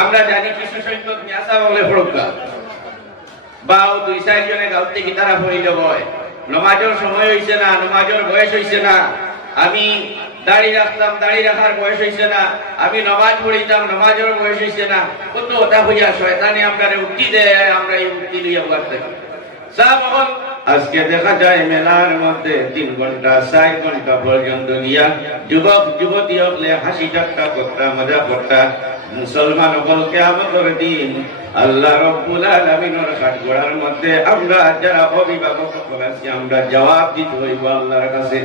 আমরা জানি কিছু সংখ্যক মিয়াসা বলে ফড়কা বাও দুই চার জনে গাউতে কি তারা পড়িল বয় নমাজের সময় হইছে না, নমাজের বয়স হইছে না, আমি দাড়ি রাখতাম, দাড়ি রাখার বয়স হইছে না, আমি নমাজ পড়িতাম, নমাজের বয়স হইছে না, কত ওটা হইয়া শয়তানি আমরা উক্তি দেয়, আমরা এই উক্তি লইয়া বলতে সাহাবাগণ আজকে দেখা যায় মেলার মধ্যে 3 ঘন্টা 4 ঘন্টা পর্যন্ত গিয়া যুবক যুবতী হলে হাসি ঠাট্টা করতা, মজা করতা। মুসলমান হল কিয়ামতের দিন আল্লাহ রাব্বুল আলামিনের কাঠগড়ার মধ্যে আমরা যারা অভিভাবক আছি আমরা জবাব দিতে হইব আল্লাহর কাছে।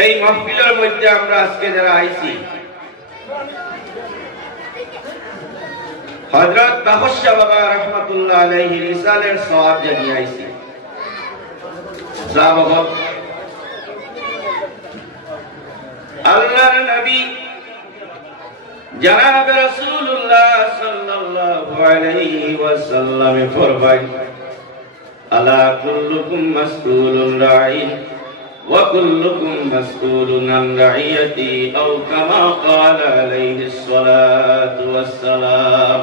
এই মাহফিলের মধ্যে আমরা আজকে যারা আইছি হযরত বাহশা বাবা রাহমাতুল্লাহ আলাইহি রিসালের সওয়াব জানিয়ে আইছি। সাহাবাগণ আল্লাহর নবী জনাব রাসূলুল্লাহ সাল্লাল্লাহু আলাইহি ওয়াসাল্লাম ফরমায় আলা কুল্লুকুম মাসউলুন রাঈন ওয়া কুল্লুকুম মাসউলুন আন রাইয়াতি আও কামা ক্বালা আলাইহিস সালাতু ওয়াস সালাম।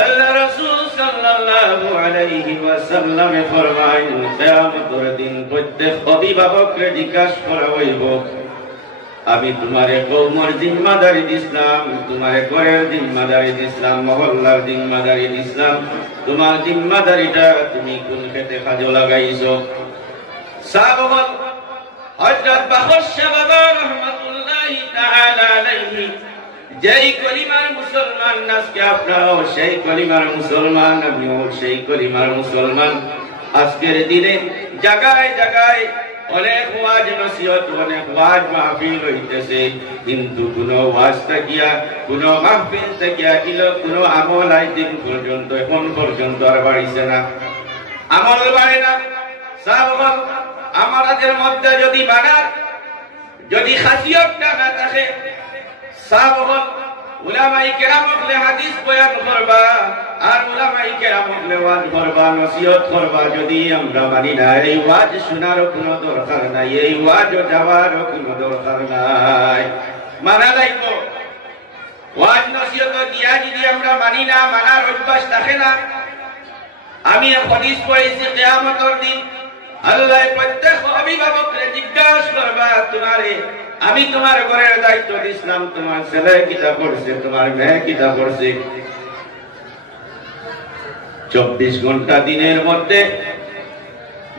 আল্লাহ রাসূল সাল্লাল্লাহু আলাইহি ওয়াসাল্লাম ফরমায় কিয়ামতের দিন প্রত্যেক অভিভাবককে জিজ্ঞাসা করা হইব আমি তোমারে কওমের জিম্মাদারি দিলাম, তোমারে ঘরের জিম্মাদারি দিলাম, মহল্লার জিম্মাদারি দিলাম, তোমার জিম্মাদারিটা তুমি কোন ক্ষেতে কাজে লাগাইছো? সাহাবাগণ হযরত বাহশা বাবা রাহমাতুল্লাহি তাআলা আলাইহি যেই কলিমার মুসলমান, আজকে আপনারাও সেই কলিমার মুসলমান, আমিও সেই কলিমার মুসলমান। আজকের দিনে জায়গায় জায়গায় অনেক ওয়াজ নসিহত, অনেক ওয়াজ মাহফিল হইতেছে, কিন্তু কোন ওয়াজ থাকিয়া কোন মাহফিল থাকিয়া কোন আমল আইদিন পর্যন্ত এখন পর্যন্ত আর বাড়িছে না, আমল বাড়ে না। সাহাবাগণ আমাদের মধ্যে যদি মানার যদি খাসিয়তটা না থাকে, সাহাবাগণ উলামায়ে কেরামকে হাদিস বয়ান করবা আর উলামায়ে কেরামকে ওয়াজ করবা, নসিহত করবা, যদি আমরা মানি না এই ওয়াজ শোনার কোনো দরকার নাই, এই ওয়াজ যাওয়ার কোনো দরকার নাই, মানা লাগবে। ওয়াজ নসিহত দিয়া যদি আমরা মানি না, মানার অভ্যাস থাকে না। আমি হাদিস পড়েছি কিয়ামতের দিন আল্লাহ প্রত্যেক অভিভাবককে জিজ্ঞাসা করবা তোমারে আমি তোমার ঘরের দায়িত্ব দিলাম, তোমার ছেলে কিতাব পড়ছে, তোমার মেয়ে কিতাব পড়ছে, 24 ঘন্টা দিনের মধ্যে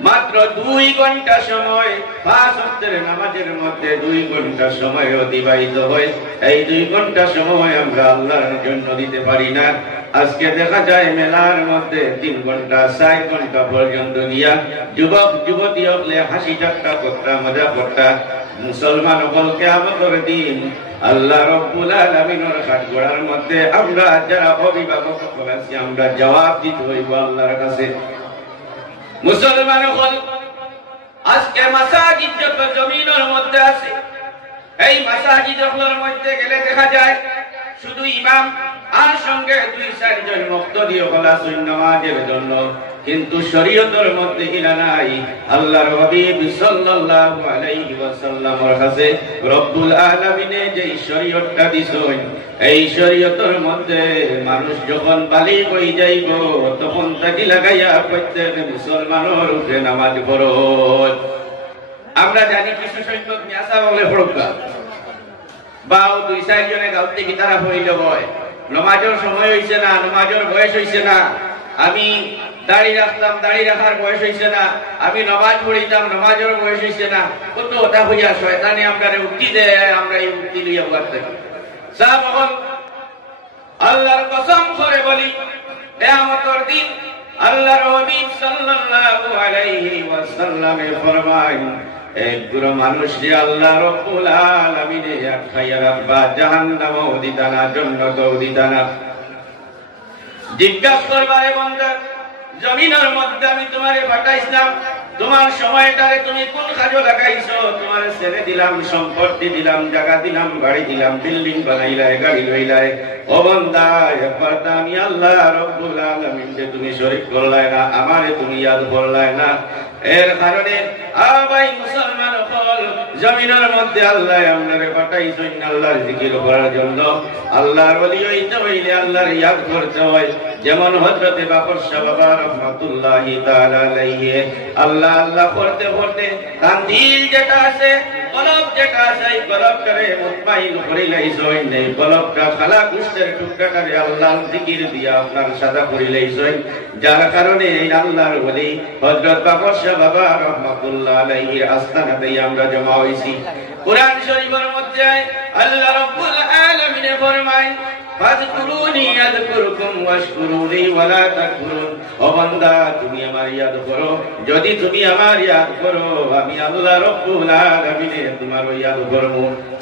মাত্র 2 ঘন্টা সময় 5 ওয়াক্তের নামাজের মধ্যে 2 ঘন্টা সময় অতিবাহিত হয়। এই 2 ঘন্টা সময় আমরা আল্লাহর জন্য দিতে পারি না। আজকে দেখা যায় মেলার মধ্যে 3 ঘন্টা 4 ঘন্টা পর্যন্ত গিয়া যুবক যুবতী হলে হাসি ঠাট্টা করতা, মজা করতা। মুসলমান হল কিয়ামতের দিন আল্লাহ রাব্বুল আলামিনের কাঠগড়ার মধ্যে আমরা যারা অভিভাবক আছি আমরা জবাব দিতে হইব আল্লাহর কাছে। মুসলমান হল আজকে মাসাজিদ যত জমিনের মধ্যে আছে, এই মাসাজিদের মধ্যে গেলে দেখা যায় শুধু ইমাম আর সঙ্গে 2-4 জন মুক্তদি হলা নামাজের জন্য, কিন্তু শরীয়তের মধ্যে কিনা নাই। আল্লাহর হাবিব সাল্লাল্লাহু আলাইহি ওয়াসাল্লামের কাছে রব্বুল আলামিনে যে শরীয়তটা দিছেন, এই শরীয়তের মধ্যে মানুষ যখন বালিগ হয়ে যাইব তখন তাকে লাগাইয়া প্রত্যেক মুসলমানের উপরে নামাজ ফরজ। আমরা জানি কিছু সংখ্যক মিয়াসা বলে ফড়কা বাও 2-4 জনে গাউতে কি তারা পড়িল বয় নমাজের সময় হইছে না, নমাজের বয়স হইছে না, আমি দাড়ি রাখতাম, দাড়ি রাখার বয়স হইছে না, আমি নমাজ পড়িতাম, নমাজের বয়স হইছে না, কত ওটা হইয়া শয়তানি আমরা উক্তি দেয়, আমরা এই উক্তি লইয়া বলতে সাহাবাগণ আল্লাহর কসম করে বলি কিয়ামতের দিন আল্লাহর হাবিব সাল্লাল্লাহু আলাইহি ওয়াসাল্লাম ফরমায় একগুলো মানুষ যে আল্লাহ রাব্বুল আলামিনে খাইয়া রাখবা, জাহান্নামও দিতা না, জান্নাতও দিতা না। জিজ্ঞাসা করবা রে বান্দা, জমিনের মধ্যে আমি তোমারে পাঠাইছিলাম, তোমার সময়টারে তুমি কোন কাজে লাগাইছো? তোমার ছেলে দিলাম, সম্পত্তি দিলাম, জায়গা দিলাম, বাড়ি দিলাম, বিল্ডিং বানাইলাই, গাড়ি লইলাই। ও বান্দা একবার তো আমি আল্লাহ রাব্বুল আলামিনকে তুমি শরীক করলাই না, আমারে তুমি ইয়াদ করলাই না। এর কারণে ভাই মুসলমান জমিনের মধ্যে আল্লাহ আপনারে পাঠাইছেন আল্লাহর জিকির করার জন্য। আল্লাহর ওলি হইতে হইলে আল্লাহর ইয়াদ করতে হয়। যেমন হযরতে বাকর শাহ বাবা রাহমাতুল্লাহি তাআলা আলাইহি আল্লাহ আল্লাহ করতে করতে তার দিল যেটা আছে, কলব যেটা আছে, এই কলবটারে মুতমাইন করে লাইছেন। এই কলবটা খালা গুষ্টের টুকরাটারে আল্লাহর জিকির দিয়া আপনার সাদা করে লাইছেন। যার কারণে এই আল্লাহর ওলি হযরত বাকর শাহ বাবা রাহমাতুল্লাহ আলাইহি আস্তানাতে আমরা জমা হইছি। কুরআন শরীফের মধ্যে আল্লাহ রাব্বুল আলামিন ফরমায় ফাযকুরুনি আযকুরকুম ওয়াশকুরুনি ওয়ালা তাকফুরুন। ও বান্দা, তুমি আমার ইয়াদ করো, যদি তুমি আমার ইয়াদ করো আমি আল্লাহ রাব্বুল আলামিন তোমার ইয়াদ করব।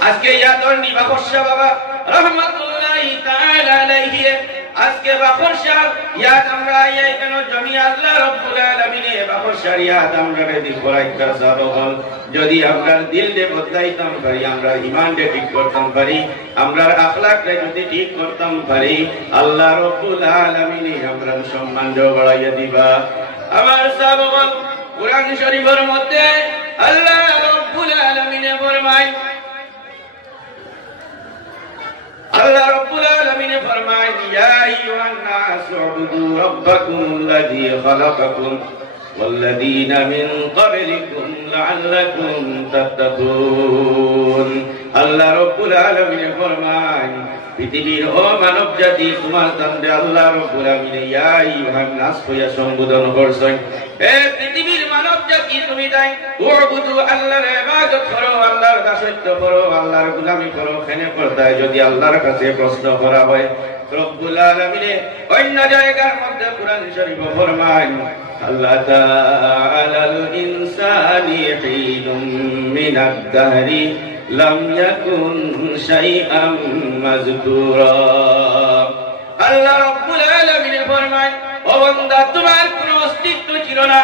আজকে ইয়াদর নি বাকর শাহ বাবা রাহমাতুল্লাহি তাআলা আলাইহি আজকে বাকর শাহ ইয়াদ আমরা এই কেন জমি আল্লাহ রাব্বুল আলামিন বাকর শাহ ইয়াদ আমরা দিল করাইতা সাবল। যদি আমরা দিল দে বদলাইতাম পারি, আমরা ঈমান দে ঠিক করতাম পারি, আমরা আখলাকটা যদি ঠিক করতাম পারি, আল্লাহ রাব্বুল আলামিন আমরা সম্মান বাড়াইয়া দিবা। আমার সাবল কুরআন শরীফের মধ্যে আল্লাহ রাব্বুল আলামিন ফরমায়, আল্লাহ রাব্বুল আলামিন ফরমায় ইয়া আইয়ুহান নাস উবুদু রাব্বাকুমুল্লাযী খালাকাকুম ওয়াল্লাযীনা মিন ক্বাবলিকুম লাআল্লাকুম তাত্তাকুন। আল্লাহ রাব্বুল আলামিন ফরমায় পৃথিবীর ও মানব জাতি তোমার সামনে আল্লাহ রাব্বুল আলামিন ইয়া আইয়ুহান নাস কইয়া সম্বোধন করছেন। এ পৃথিবীর মানব জাতি তুমি তাই উবুদু আল্লাহর ইবাদত করো, আল্লাহর দাসত্ব করো, আল্লাহর গোলামি করো। কেন করতে যদি আল্লাহর কাছে প্রশ্ন করা হয়, রব্বুল আলামিন অন্য জায়গার মধ্যে কুরআন শরীফ ফরমায় আল্লাহ তাআলাল ইনসানি হিনুম মিনাদ দাহরি লাম ইয়াকুন শাইআম মাযকুরা। আল্লাহ রাব্বুল আলামিন ফরমায় ও বান্দা, তোমার কোনো অস্তিত্ব ছিল না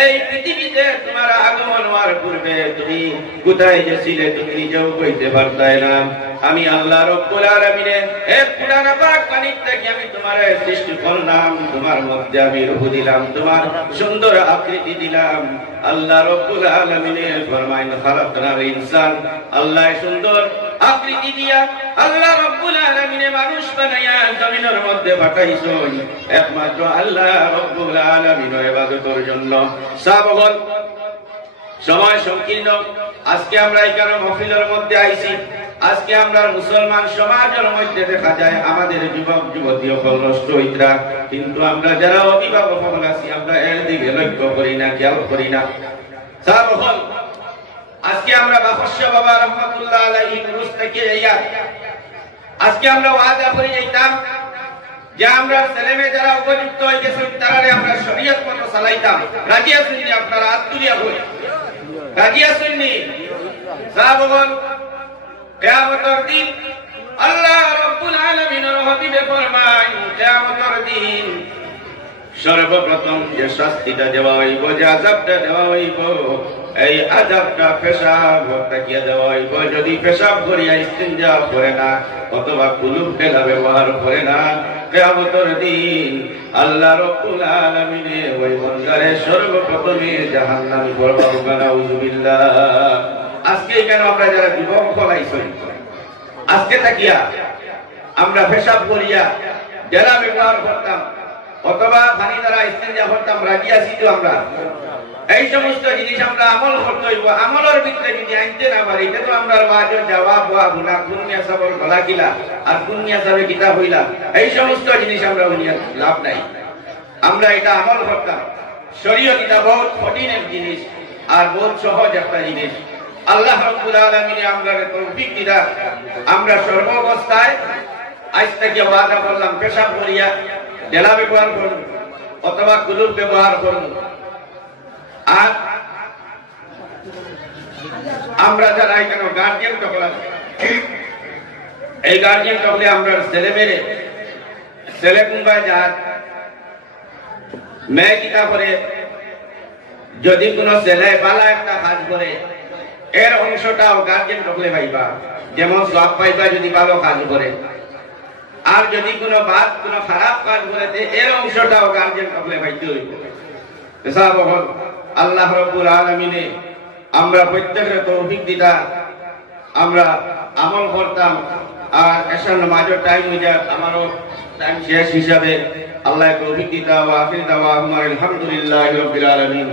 এই পৃথিবীতে। তোমার আগমন হওয়ার পূর্বে তুমি কোথায় গেছিলে তুমি নিজেও কইতে পারতাই না। আমি আল্লাহ রাব্বুল আলামিন এক কুরআন পাক পানি থেকে আমি তোমারে সৃষ্টি করলাম, তোমার মধ্যে আমি রূহ দিলাম, তোমার সুন্দর আকৃতি দিলাম। আল্লাহ রাব্বুল আলামিন ফরমায়েন খালাকনাল ইনসান, আল্লাহ সুন্দর আকৃতি দিয়া আল্লাহ রাব্বুল আলামিন মানুষ বানায়া জমিনের মধ্যে পাঠাইছেন একমাত্র আল্লাহ রাব্বুল আলামিনের ইবাদতের জন্য। সাবগল সময় সংকীর্ণ, আজকে আমরা এখানে মাহফিলের মধ্যে আইছি। আজকে আমরা মুসলমান সমাজের মধ্যে দেখা যায় আমাদের যুবক যুবতী সকল নষ্ট হইতরা, কিন্তু আমরা যারা অভিভাবক সকল আছি আমরা এর দিকে লক্ষ্য করি না, খেয়াল করি না। সাবগল আজকে আমরা বাকর শাহ বাবা রাহমাতুল্লাহ আলাইহি রুস থেকে আজকে আমরা ওয়াদা করে যাইতাম যে আমরা ছেলেমে যারা উপযুক্ত হয়ে গেছে তারারে আমরা শরীয়ত মতো চালাইতাম। রাজি আছেন নি? আপনারা হাত তুলিয়া বলেন রাজি আছেন নি? সাহাবাগণ, কিয়ামতের দিন আল্লাহ রাব্বুল আলামিনের হাবিবে ফরমায় কিয়ামতের দিন সর্বপ্রথম যে শাস্তিটা দেওয়া হইব, যে আযাবটা দেওয়া হইব, এই আযাবটা পেশাব তাকিয়া দেওয়া হইব। যদি পেশাব করিয়া ইস্তিনজা করে না অথবা কুলুপ ঢেলা ব্যবহার করে না, কিয়ামতের দিন আল্লাহ রাব্বুল আলামিন ওই বান্দারে সর্বপ্রথমে জাহান্নামে করবে। নাউযুবিল্লাহ। আজকে কেন আমরা যারা যুবক ফলাইছি, আজকে তাকিয়া আমরা পেশাব করিয়া ঢেলা ব্যবহার করতাম অথবা পানি দ্বারা ইস্তিনজা করতাম, রাজি আছি তো আমরা? এই সমস্ত জিনিস আমরা আমল করতে হইব। আমলের ভিতরে যদি আনতে না পারি এটা তো আমরা ওয়াজের জবাব ওয়া গুনাহ কুনিয়া সাবর গলা কিলা আর কুনিয়া সাবে কিতাব হইলা, এই সমস্ত জিনিস আমরা উনিয়া লাভ নাই। আমরা এটা আমল করতাম। শরীয়ত এটা বহুত কঠিন এক জিনিস আর বহুত সহজ একটা জিনিস। আল্লাহ রাব্বুল আলামিন আমরাকে তৌফিক দিলা আমরা সর্বাবস্থায় আজ থেকে ওয়াদা করলাম পেশাব করিয়া ঢেলা ব্যবহার করব অথবা কুলুপ ব্যবহার করব। আর আমরা যারা এখানে গার্জিয়ান সকল আছে, এই গার্জিয়ান সকলে আমরা ছেলে মেয়ে ছেলে কুম্বায় যার মেয়ে কিতা করে, যদি কোনো ছেলে বালা একটা কাজ করে এর অংশটাও গার্জিয়ান সকলে পাইবা। যেমন সব পাইবা যদি ভালো কাজ করে, আর যদি কোনো বাদ কোনো খারাপ কাজ করে এর অংশটাও গার্জিয়ান সকলে পাইতে হইব। আল্লাহ রাব্বুল আলামিন আমরা প্রত্যেকের তৌফিক দিতা আমরা আমল করতাম আর এশার নামাজের টাইম হয়ে যায় আমারও টাইম শেষ হিসাবে আল্লাহ তৌফিক দিতা ওয়া আখির দাওয়াহুম আলহামদুলিল্লাহি রাব্বিল আলামিন।